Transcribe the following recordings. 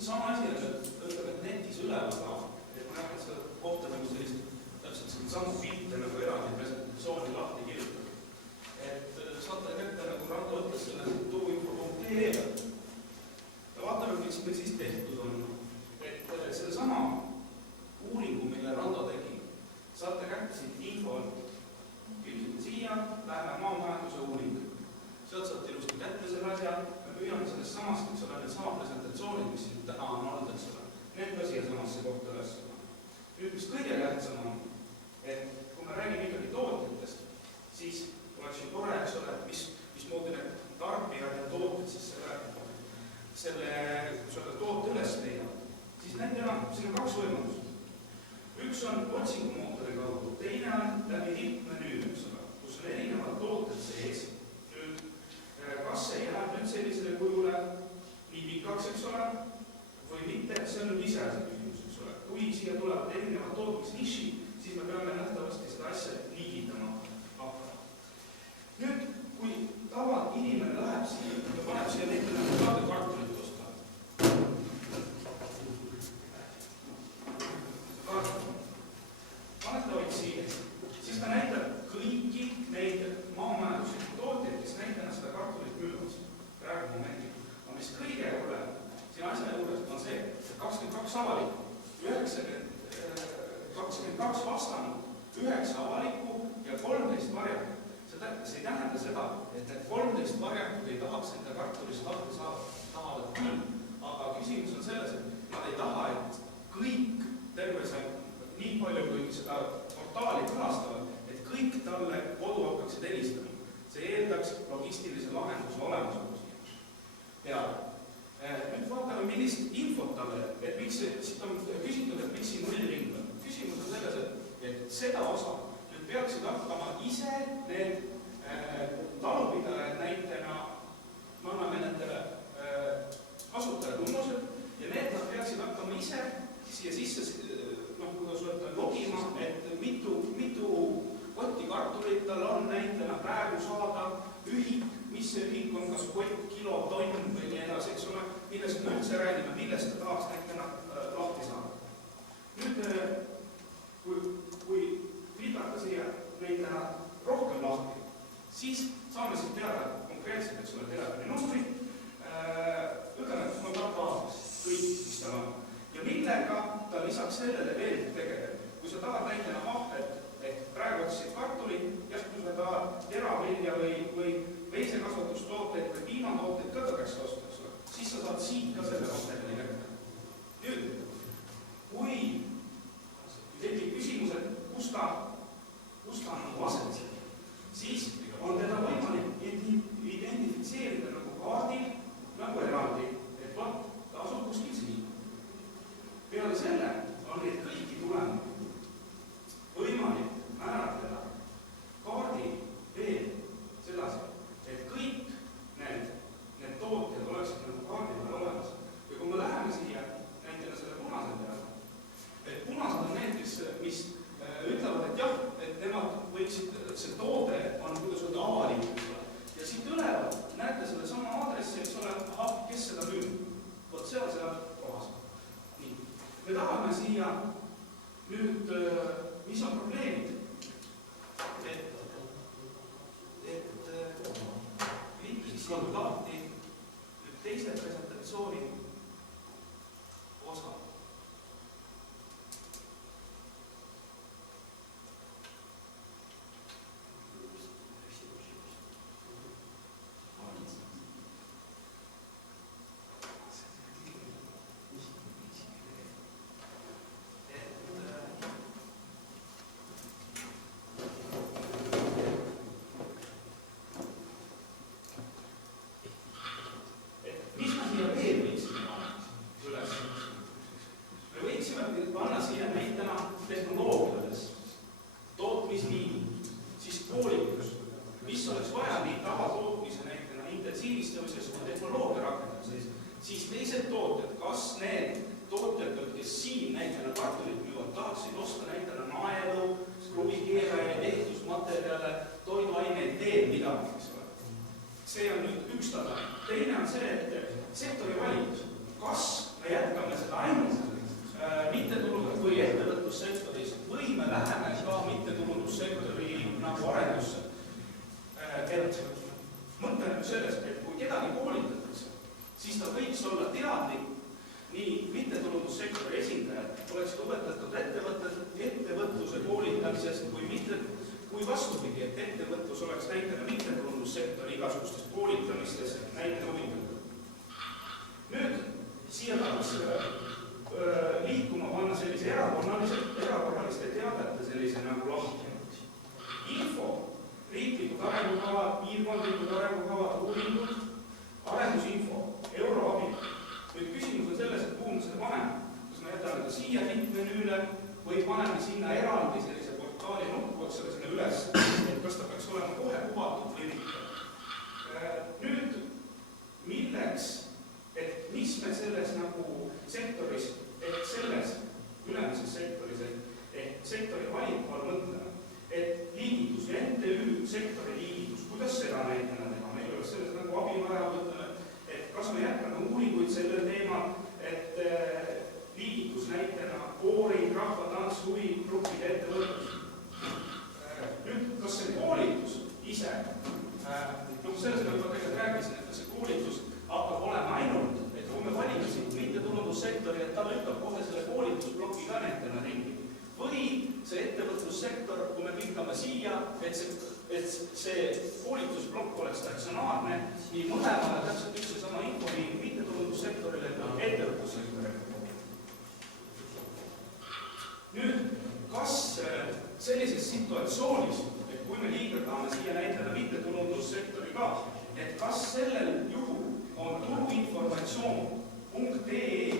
Sama asi on, et netis üleval ka, et ma näen seda kohta nagu sellist, täpselt samu pilte nagu eraldi presentatsiooni lahti kirjutada. Et saate kätte nagu Rando ütles selle tuuinfo.ee ja vaatame, mis meil siis tehtud on. Et selle sama uuringu, mille Rando tegi, saate kätte siit info, ilmselt siia läheme maamajanduse uuring. Sealt saate ilusti kätte selle asja, me püüame sellest samast, eks ole, need sama presentatsioonid, mis siin täna on olnud, eks ole, need ka siia samasse kohta üles. Nüüd, mis kõige tähtsam on, et kui me räägime ikkagi tootjatest, siis oleks ju tore, eks ole, et mismoodi need tarbijad ja tooted siis selle toote üles leiavad. Siis nendel on, siin on kaks võimalust. Üks on otsingumootori kaudu, teine on läbi lihtmenüü, eks ole, kus on erinevad tooted sees. Nüüd, kas see jääb nüüd sellisele kujule nii pikaks, eks ole, või mitte, see on nüüd iseasi küsimus, eks ole. Kui siia tulevad erinevad tootmisnišid, siis me peame nähtavasti seda asja liigitama hakkama. Nüüd, kui tavainimene läheb siia ja paneb siia näiteks saade kartulit osta. Panetavaid siia, siis ta näitab kõiki neid maamajanduslikku tootjaid, kes näitena seda kartulit müüvad praegu momendil. Aga mis kõige hullem siin asja juures on see, et 22 avalikku, 22 vastanud, 9 avalikku ja 13 varjakud. See ei tähenda seda, et need 13 varjakud ei tahaks enda kartulist lahti saada, tahavad küll. Aga küsimus on selles, et nad ei taha, et kõik terve see nii palju, kui seda portaali külastavad, et kõik talle kodu hakkaksid helistama. See eeldaks logistilise lahenduse olemasolu peale. Nüüd vaatame, millist infot talle, et miks siit on küsitud, et miks siin nullring on. Küsimus on selles, et seda osa nüüd peaksid hakkama ise need talupidajad näitena, me anname nendele kasutajatunnused ja need nad peaksid hakkama ise siia sisse, kuidas öelda, logima, et mitu kotti kartulit tal on näitena praegu saada ühik, mis see ühik on, kas kott, kilo, tonn või nii edasi, eks ole, millest me üldse räägime, millest ta tahaks näitena lahti saada. Nüüd, kui filtrata siia näitena rohkem lahti, siis saame siit teada konkreetselt, eks ole, telefoninumbri, ütleme, et ma tahtavaks kõik, mis tal on. Ja millega ta lisaks sellele veel tegeleb. Kui sa tahad näitena et praegu otsid kartulit, ja kui sa tahad teravilja või veisekasvatustooteid või piimatooteid ka tõreks osta, siis sa saad siit ka selle materjali kätte. Nüüd, kui tekib küsimus, et kus ta on asendusel, siis on teda võimalik identifitseerida nagu kaardil, nagu eraldi, et vaat, ta asub kuskil siin. Peale selle on neid kõiki tulema võimalik määratleda kaardi veel sedasi, et kõik need tootjad oleksid nagu kaardi peal olemas. Ja kui me läheme siia näitena selle punase peale, et punased on need, mis ütlevad, et jah, et nemad võiksid, see toode on kuidas öelda avalik. Ja siit üleval näete selle sama aadressi, eks ole, kes seda müüb. Vot seal kohas. Nii. Me tahame siia nüüd, mis on probleemid? Et liitis lahti nüüd teise presentatsiooni osa. See on nüüd üks tase. Teine on see, et sektori valikus, kas me jätame me läheme ka mittetulundussektori nagu arendusse. Et mõte on selles, et kui kedagi koolitatakse, siis ta võiks olla teadlik, nii mittetulundussektori esindajad oleksid õpetatud ettevõtluse koolitamisest kui vastupidi, et ettevõtlus oleks näitena mittetulundussektori igasugustest koolitamistest näite huvitatud. Nüüd siia tahaks liikuma panna sellise erakorraliste teadete sellise nagu lahti. Info, riiklikud arengukavad, piirkondlikud arengukavad, uuringud, arendusinfo, euroabi. Nüüd küsimus on selles, et kuhu me seda paneme. Kas me jätame ta siia hitmenüüle või paneme sinna eraldi sellise portaali nuppu, eks ole sinna üles, et kas ta peaks olema kohe kuvatud või mitte. Nüüd, milleks, et mis me selles nagu sektoris, et selles ülemises sektoris, et sektori valiku all mõtleme, et liigitus ja MTÜ sektori liigitus, kuidas seda näitena teha, meil oleks selles nagu abivaja, mõtleme, et kas me jätkame uuringuid sellel teemal, et liigitus näitena koorid, rahvatants, huvigrupid, ettevõtlus. Nüüd, kas see koolitus ise, selles ma juba tegelikult rääkisin, et see koolitus hakkab olema ainult, et kui me valime siin mittetulundussektori, et ta lükkab kohe selle koolitusbloki ka näitena ringi. Või see ettevõtlussektor, kui me pikkame siia, et see koolitusblokk oleks statsionaarne, nii mõlemale täpselt üks ja sama info nii mittetulundussektorile kui ettevõtlussektorile. Nüüd, kas sellises situatsioonis, et kui me liigutame siia näitena mittetulundussektori ka, et kas sellel juhul on turuinformatsioon.ee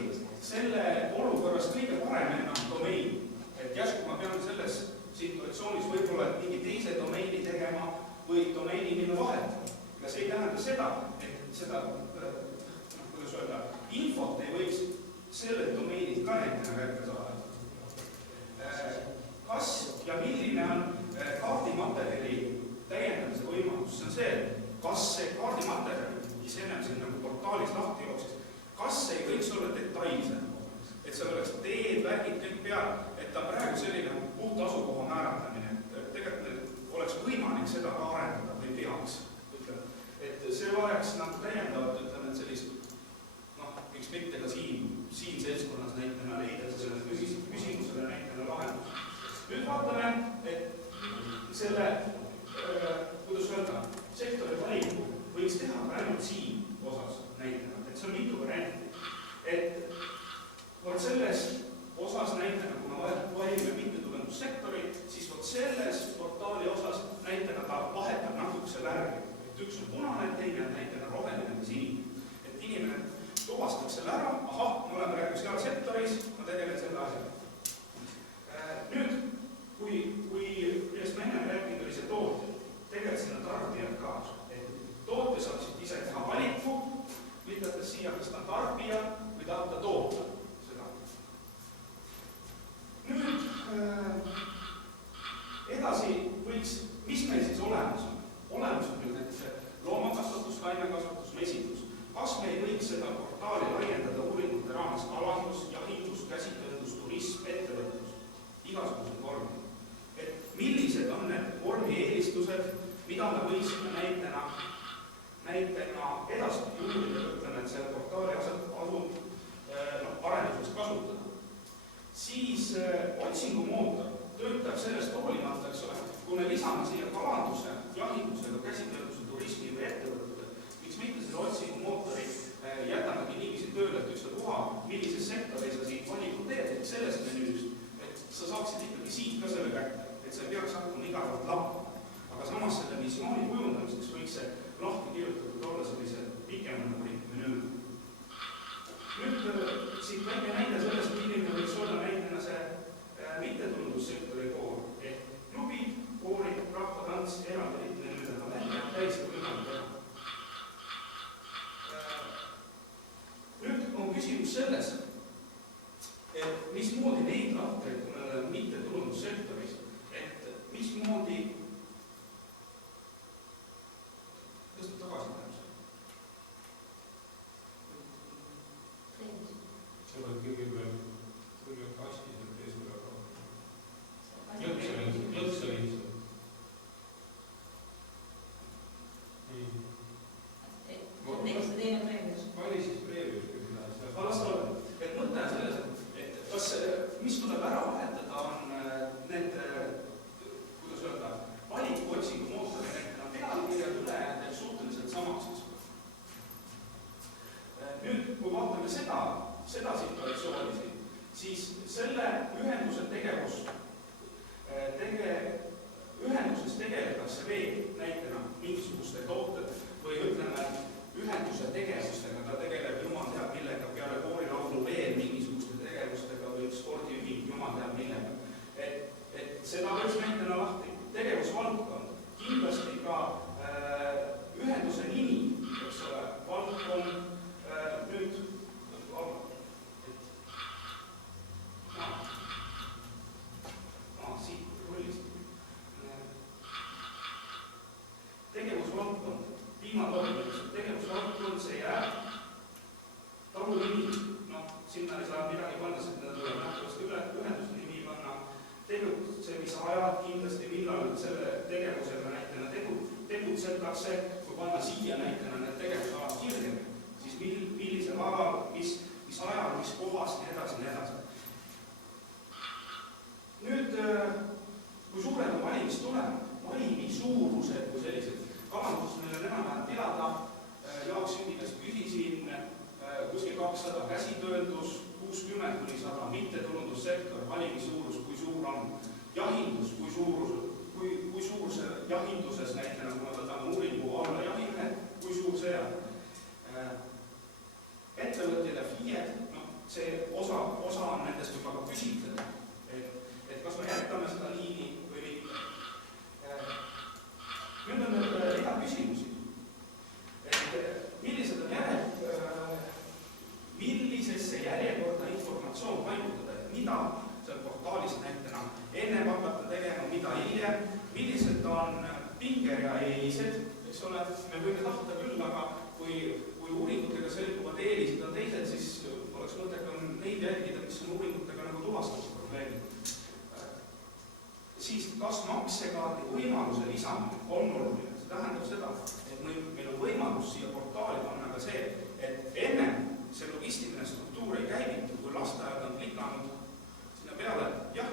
selle olukorras kõige parem ennast domein, et järsku ma pean selles situatsioonis võib-olla mingi teise domeini tegema või domeini minna vahetama. Ja see ei tähenda seda, et seda, kuidas öelda, infot ei võiks selle domeini ka näitena kätte saada. Kas ja milline on kaardimaterjali täiendamise võimalus? See on see, kas see kaardimaterjal, mis ennem siin nagu portaalis lahti jooksis, kas see ei võiks olla detailsem, et seal oleks teed, värgid kõik peal, et ta praegu selline puht asukoha määratlemine, et tegelikult oleks võimalik seda ka arendada või peaks, ütleme. Et see vajaks nagu täiendavalt, ütleme, et sellist, miks mitte ka siin seltskonnas näitena leida sellele küsimusele näitena lahendus. Nüüd vaatame, et selle, kuidas öelda, sektori valiku võiks teha ka ainult siin osas näitena, et see on mitu varianti. Et vot selles osas näitena, kui me valime mittetulundussektori, siis vot selles portaali osas näitena ta vahetab natukese värvi. Et üks on punane, teine on näitena roheline või sinine. Et inimene tuvastaks selle ära, ahah, ma olen praegu seal sektoris, ma tegelen selle asjaga. Nüüd, kui millest ma enne rääkinud oli see tootja, tegelikult sinna tarbijad ka. Tootja saab siit ise teha valiku, viitates siia, kas ta on tarbija või tahab ta toota seda. Nüüd edasi võiks, mis meil siis olemas on? Olemas on nüüd näiteks loomakasvatus, taimekasvatus, mesindus. Kas me ei võiks seda portaali laiendada uuringute raames kalandus, jahindus, käsitööndus, turism, ettevõtlus, igasugused vormid? Et millised on need vormi eelistused, mida me võiksime näitena edaspidi juurde, ütleme, et selle portaali arenduses kasutada. Siis otsingumootor töötab sellest hoolimata, eks ole, kui me lisame siia kalanduse, jahindusega, käsitöönduse, turismi või ettevõtluse, miks mitte selle otsingumootori jätamegi niiviisi tööle, et ükstapuha, millises sektoris sa siit valiku teed, et sellest menüüst, et sa saaksid ikkagi siit ka selle kätte, et see peaks hakkama igavalt lappama. Aga samas selle visiooni kujundamiseks võiks see lahti kirjutatud olla sellise pikemana menüü. Nüüd siit väike näide sellest, milline võiks olla näitena see mittetulundussektori koor. Et klubid, koorid, rahvatants, eraldi menüüdega välja, täiesti võimalik teha. Nüüd on küsimus selles, et mismoodi neid lahtreid, kui me oleme mittetulundussektoris, et mismoodi tõstab tagasi tähendus? See on kõigepealt kastis, et ees tuleb siis selle ühenduse ühenduses tegeletakse veel näitena mingisuguste tooted või ütleme, ühenduse tegevustega, ta tegeleb jumal teab millega, peale koorilaulu veel mingisuguste tegevustega või spordiühing jumal teab millega. Et seda võiks näitena lahti tegevusvaldkond, kindlasti ka ühenduse nimi, eks ole, valdkond, nüüd siit rullist. Tegevusvaldkond, piimatootmiseks, tegevusvaldkond, see jääb talu nimi, sinna ei saa midagi panna, sest need tuleb nähtavasti ühenduse nimi panna, tegutsemise ajad kindlasti, millal selle tegevusega näitena tegutsetakse, kui panna siia näitena need tegevusalad kirja, siis millisel alal, mis ajal, mis kohas, nii edasi, nii edasi. Nüüd, kui suured on valimistulemused, valimisuurused kui sellised, kavanduses meil on enam-vähem teada, Jaak Sündi käest küsisin, kuskil 200 käsitööndus, 60–100 mittetulundussektor, valimisuurus, kui suur on jahindus, kui suur see jahinduses näitena, kui me võtame uuringu alla jahimehed, kui suur see on. Ettevõtjad ja FIE-d, see osa on nendest juba ka küsitleda, et kas me jätame seda liini või mitte. Nüüd on nüüd rida küsimusi, et millisesse järjekorda informatsioon paigutada, et mida seal portaalis näitena enne hakata tegema, mida hiljem, millised on pingerea eelised, eks ole, me võime tahta küll, aga kui uuringutega selguvad eelised on teised, siis oleks mõttekam neid jälgida, mis on uuringutega nagu tuvastatud probleemid. Siis kas maksekaardi võimaluse lisamine on oluline, see tähendab seda, et meil on võimalus siia portaali panna ka see, et enne see logistiline struktuur ei käivitu, kui lasteajad on klikanud sinna peale, jah,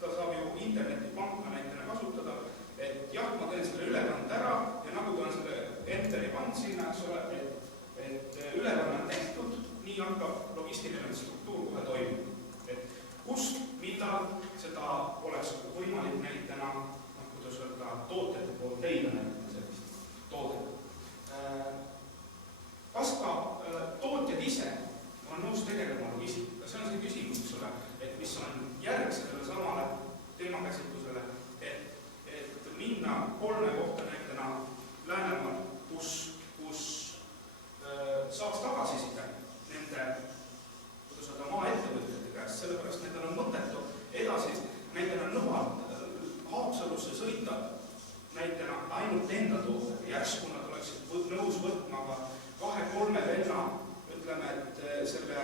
ta saab ju internetipanka näitena kasutada, et jah, ma teen selle ülekande ära ja nagu ta on selle enteri pannud sinna, eks ole, et ülekanne on tehtud, nii hakkab logistiline struktuur kohe toimima. Et kust, millal seda oleks võimalik näitena, kuidas öelda, tootjate poolt leida näitena sellist toodet. Kas ka tootjad ise on nõus tegelema logistika? See on see küsimus, eks ole, et mis on järg sellele samale teemakäsitlusele, et minna 3 kohta näitena Läänemaal, kus saaks tagasiside nende, kuidas öelda, maaettevõtjate käest, sellepärast nendel on mõttetu edasi, nendel on nõualt Haapsalusse sõita näitena ainult enda tootega, järsku nad oleksid nõus võtma ka 2-3 venna, ütleme, et selle,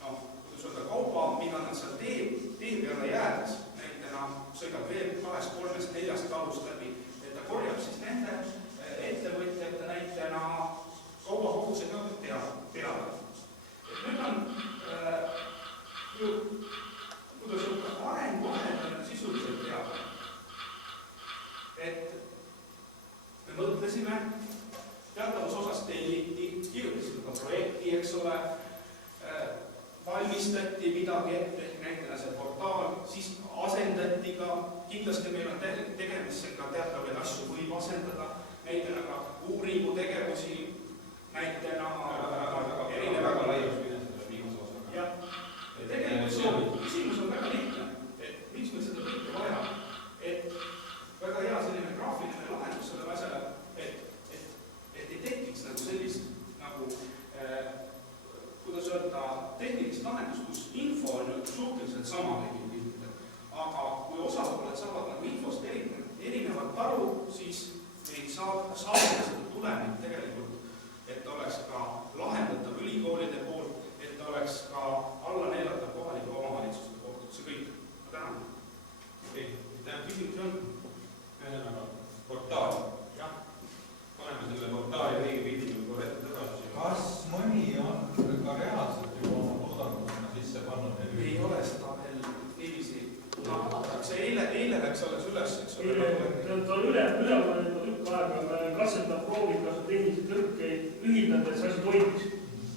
kuidas öelda, kauba, mida nad seal tee peale jäädes, näitena sõidab veel 2-3-4 talust läbi, et ta korjab siis nende ettevõtjate näitena kaubakogusega peale. Et nüüd on kuidas öelda, arenguahed on sisuliselt teada. Et me mõtlesime, teatavas osas telliti, kirjutasime ka projekti, eks ole, valmistati midagi ette, näitena see portaal, siis asendati ka, kindlasti meil on tegemist ka teatavaid asju võib asendada, näitena ka uuringutegevusi, näitena erinev väga laius viimase osaga. Jah, ja tegelikult küsimus on väga lihtne, et miks meil seda kõike vaja, et väga hea selline graafiline lahendus sellele asjale, et ei tekiks nagu sellist, nagu, kuidas öelda, tehnilist lahendust, kus info on suhteliselt sama tegelikult, aga kui osapooled saavad nagu infost erinevat aru, siis neid saab seda tulemit tegelikult, et oleks ka lahendatav ülikoolide poolt, et oleks ka alla neelatav kohalike omavalitsuste poolt, see kõik. Ma tänan. Tähendab, küsimus on ühesõnaga portaal. Jah, paneme selle portaali õige pildi korrekti tagasi. Kas mõni on ka reaalselt juba oma toodanguna sisse pannud? Ei ole seda veel niiviisi. See eile läks alles üles, eks ole. Ta on üleval tükk aega, katsetab, proovib kas tehnilisi tõrkeid ühildades asi toimiks.